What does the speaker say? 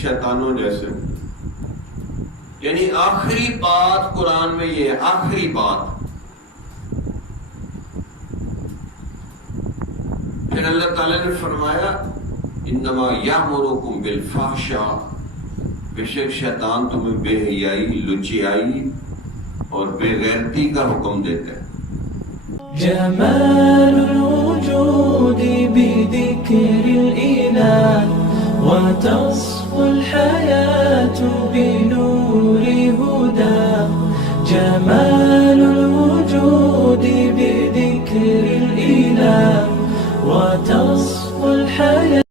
شیطانوں جیسے. یعنی آخری بات قرآن میں یہ ہے، آخری بات. پھر اللہ تعالیٰ نے فرمایا انما یامرکم بالفحشاء، بے شک شیطان تمہیں بے حیائی، لچیائی اور بے غیرتی کا حکم دیتا ہے. جمال الوجود بذكر الإله وتصفو الحياة بنور هدى. جمال الوجود بذكر الإله